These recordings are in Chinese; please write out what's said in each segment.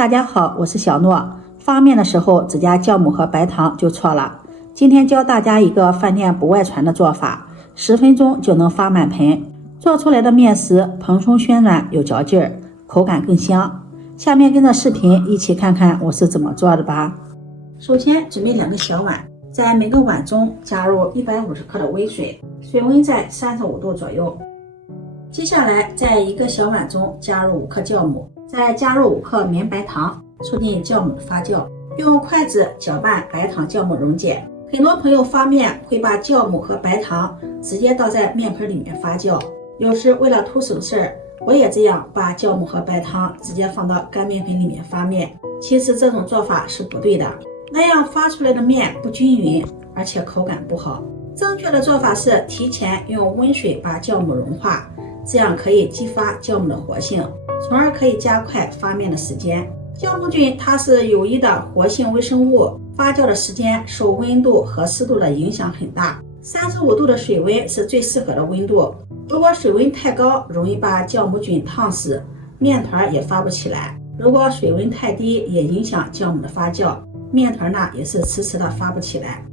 大家好，我是小诺。发面的时候只加酵母和白糖就错了。今天教大家一个饭店不外传的做法，10分钟就能发满盆。做出来的面食蓬松暄软，有嚼劲儿，口感更香。下面跟着视频一起看看我是怎么做的吧。首先准备2个小碗，在每个碗中加入150克的微水，水温在35度左右。接下来在1个小碗中加入5克酵母，再加入5克绵白糖，促进酵母的发酵。用筷子搅拌白糖酵母溶解。很多朋友发面会把酵母和白糖直接倒在面盆里面发酵，有时为了图省事儿，我也这样把酵母和白糖直接放到干面粉里面发面。其实这种做法是不对的，那样发出来的面不均匀，而且口感不好。正确的做法是提前用温水把酵母融化，这样可以激发酵母的活性，从而可以加快发面的时间。酵母菌它是有益的活性微生物，发酵的时间受温度和湿度的影响很大。35度的水温是最适合的温度，如果水温太高，容易把酵母菌烫死，面团也发不起来。如果水温太低，也影响酵母的发酵，面团呢也是迟迟的发不起来。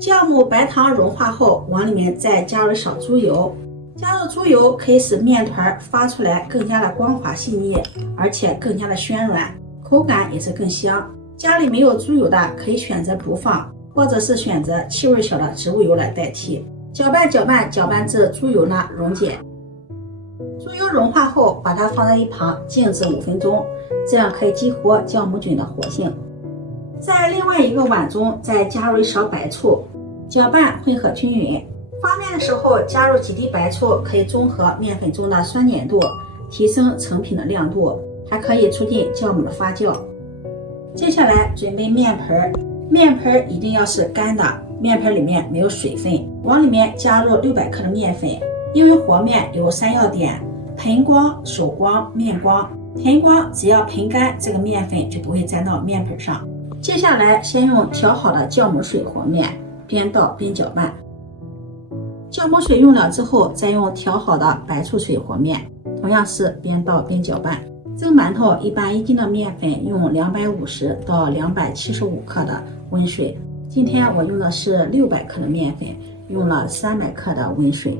酵母白糖融化后，往里面再加入少猪油。加入猪油可以使面团发出来更加的光滑细腻，而且更加的暄软，口感也是更香。家里没有猪油的可以选择不放，或者是选择气味小的植物油来代替。搅拌至猪油呢溶解。猪油融化后，把它放在一旁静置5分钟，这样可以激活酵母菌的活性。在另外一个碗中再加入1勺白醋，搅拌混合均匀。发面的时候加入几滴白醋，可以中和面粉中的酸碱度，提升成品的亮度，还可以促进酵母的发酵。接下来准备面盆，面盆一定要是干的，面盆里面没有水分，往里面加入600克的面粉。因为和面有3要点：盆光、手光、面光。盆光只要盆干，这个面粉就不会沾到面盆上。接下来先用调好的酵母水和面，边倒边搅拌。酵母水用了之后，再用调好的白醋水和面，同样是边倒边搅拌。蒸馒头一般1斤的面粉用250到275克的温水，今天我用的是600克的面粉，用了300克的温水，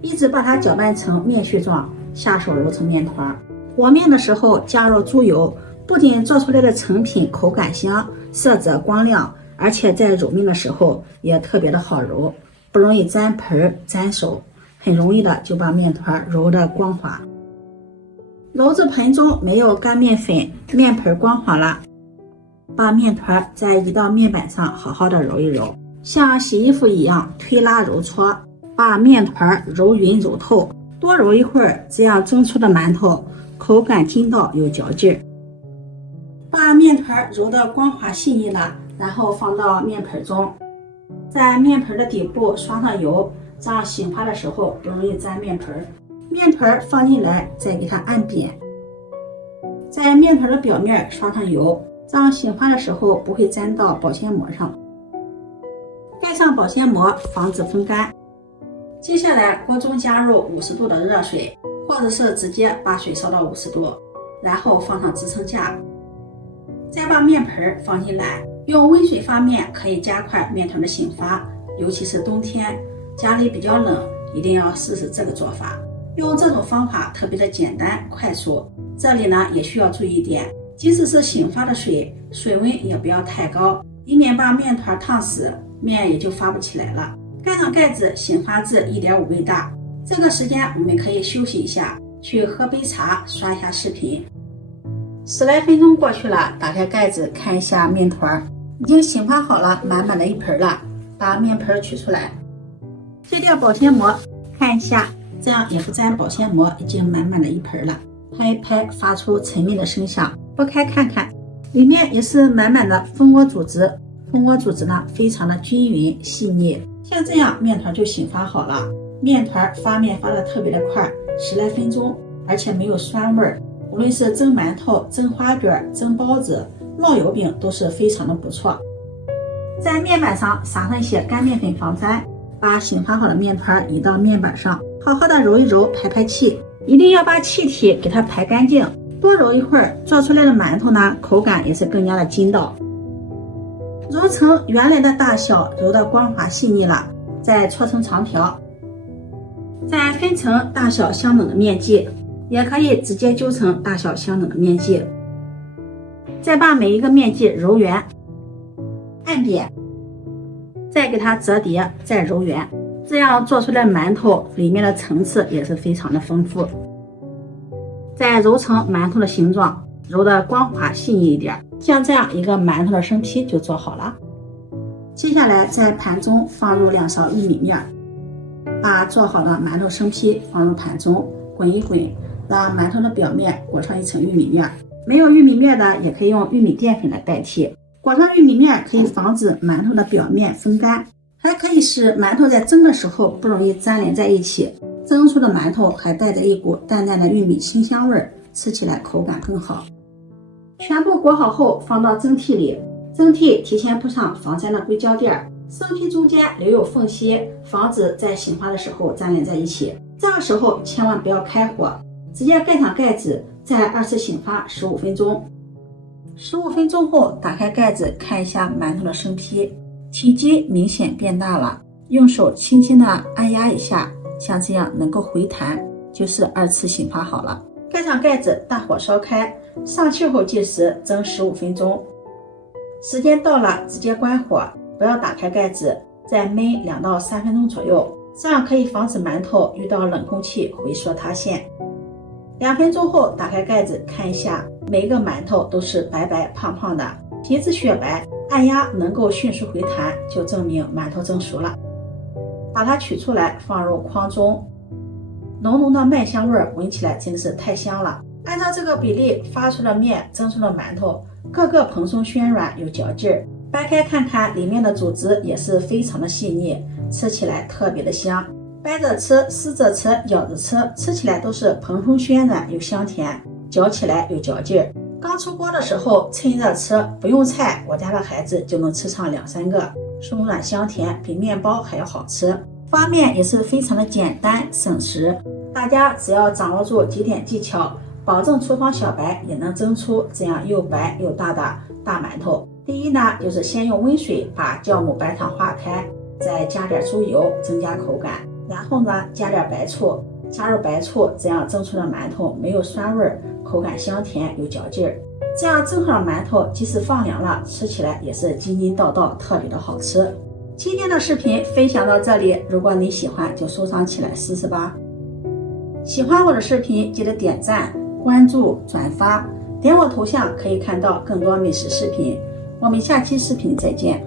一直把它搅拌成面絮状，下手揉成面团。和面的时候加入猪油，不仅做出来的成品口感香，色泽光亮，而且在揉面的时候也特别的好揉，不容易沾盆沾手，很容易的就把面团揉得光滑。揉至盆中没有干面粉，面盆光滑了，把面团再移到面板上，好好的揉一揉，像洗衣服一样推拉揉搓，把面团揉匀揉透，多揉一会儿，这样蒸出的馒头口感筋道有嚼劲儿。把面团揉得光滑细腻了，然后放到面盆中，在面盆的底部刷上油，这样醒发的时候不容易沾面盆。面团放进来，再给它按扁，在面团的表面刷上油，这样醒发的时候不会沾到保鲜膜上。盖上保鲜膜，防止风干。接下来锅中加入50度的热水，或者是直接把水烧到50度，然后放上支撑架，再把面盆放进来。用温水发面可以加快面团的醒发，尤其是冬天家里比较冷，一定要试试这个做法。用这种方法特别的简单快速。这里呢也需要注意一点，即使是醒发的水，水温也不要太高，以免把面团烫死，面也就发不起来了。盖上盖子，醒发至1.5倍大。这个时间我们可以休息一下，去喝杯茶，刷一下视频。10来分钟过去了，打开盖子看一下面团，已经醒发好了，满满的一盆了。把面盆取出来，揭掉保鲜膜，看一下，这样也不沾保鲜膜，已经满满的一盆了。拍一拍，发出沉闷的声响。剥开看看，里面也是满满的蜂窝组织。蜂窝组织呢非常的均匀细腻，像这样面团就醒发好了。面团发面发的特别的快，10来分钟，而且没有酸味儿。无论是蒸馒头、蒸花卷、蒸包子、烙油饼都是非常的不错。在面板上撒上一些干面粉防粘，把醒发好的面团移到面板上，好好的揉一揉，排排气，一定要把气体给它排干净，多揉一会儿，做出来的馒头呢，口感也是更加的筋道。揉成原来的大小，揉得光滑细腻了，再搓成长条，再分成大小相等的面剂，也可以直接揪成大小相等的面剂。再把每一个面剂揉圆，按扁，再给它折叠，再揉圆，这样做出来馒头里面的层次也是非常的丰富。再揉成馒头的形状，揉得光滑细腻一点，像这样一个馒头的生坯就做好了。接下来在盘中放入2勺玉米面，把做好的馒头生坯放入盘中，滚一滚，让馒头的表面裹上一层玉米面。没有玉米面的也可以用玉米淀粉来代替。裹上玉米面可以防止馒头的表面风干，还可以使馒头在蒸的时候不容易粘连在一起。蒸出的馒头还带着一股淡淡的玉米清香味，吃起来口感更好。全部裹好后放到蒸屉里，蒸屉提前铺上防粘的硅胶垫，生坯中间留有缝隙，防止在醒发的时候粘连在一起。这个时候千万不要开火，直接盖上盖子，再2次醒发15分钟。15分钟后打开盖子看一下馒头的生坯，体积明显变大了，用手轻轻的按压一下，像这样能够回弹，就是2次醒发好了。盖上盖子，大火烧开，上气后计时，蒸15分钟。时间到了直接关火，不要打开盖子，再焖2到3分钟左右，这样可以防止馒头遇到冷空气回缩塌陷。2分钟后打开盖子看一下，每一个馒头都是白白胖胖的，皮质雪白，按压能够迅速回弹，就证明馒头蒸熟了。把它取出来放入筐中，浓浓的麦香味闻起来真的是太香了。按照这个比例发出的面蒸出的馒头，个个蓬松暄软有嚼劲儿，掰开看看里面的组织也是非常的细腻，吃起来特别的香。掰着吃、撕着吃、咬着吃，吃起来都是蓬松暄软又香甜，嚼起来有嚼劲儿。刚出锅的时候趁热吃，不用菜，我家的孩子就能吃上2、3个，松软香甜，比面包还要好吃。发面也是非常的简单省时，大家只要掌握住几点技巧，保证厨房小白也能蒸出这样又白又大的大馒头。第一呢，就是先用温水把酵母白糖化开，再加点猪油增加口感，然后呢加点白醋，加入白醋，这样蒸出的馒头没有酸味，口感香甜有嚼劲儿。这样蒸好的馒头即使放凉了，吃起来也是筋筋道道，特别的好吃。今天的视频分享到这里，如果你喜欢就收藏起来试试吧。喜欢我的视频记得点赞、关注、转发，点我头像可以看到更多美食视频。我们下期视频再见。